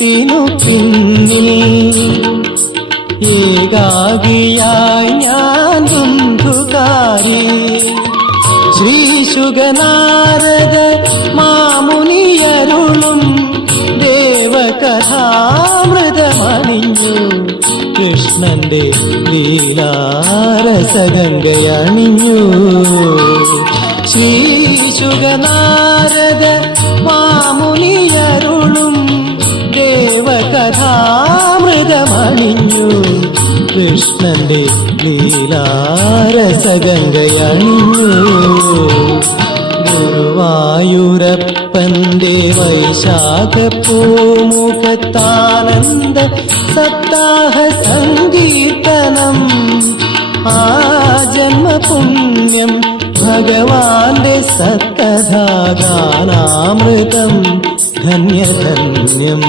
വിളക്കിനു പിന്നിൽ ഏകാഗിയായി ഞാൻ ബന്ധുകാരി ശ്രീ ശുഗനാരദ മാമുനിയരുളും ദേവകഥാമൃതമണിഞ്ഞു കൃഷ്ണന്റെ ലീലാരസഗംഗയണിഞ്ഞു ശ്രീ ശുഗനാരദ മാമുനിയരുളും ദേവകഥാമൃതമണിഞ്ഞു കൃഷ്ണന്റെ ലീലാരസഗംഗയണിഞ്ഞു ഗുരുവായൂരപ്പന്റെ വൈശാഖ പൂമുഖത്താനന്ദ സപ്താഹ സങ്കീർത്തനം ആ ജന്മപുണ്യം ഭഗവാന്റെ സത്തധാ ഗാനാമൃതം ധന്യധന്യം.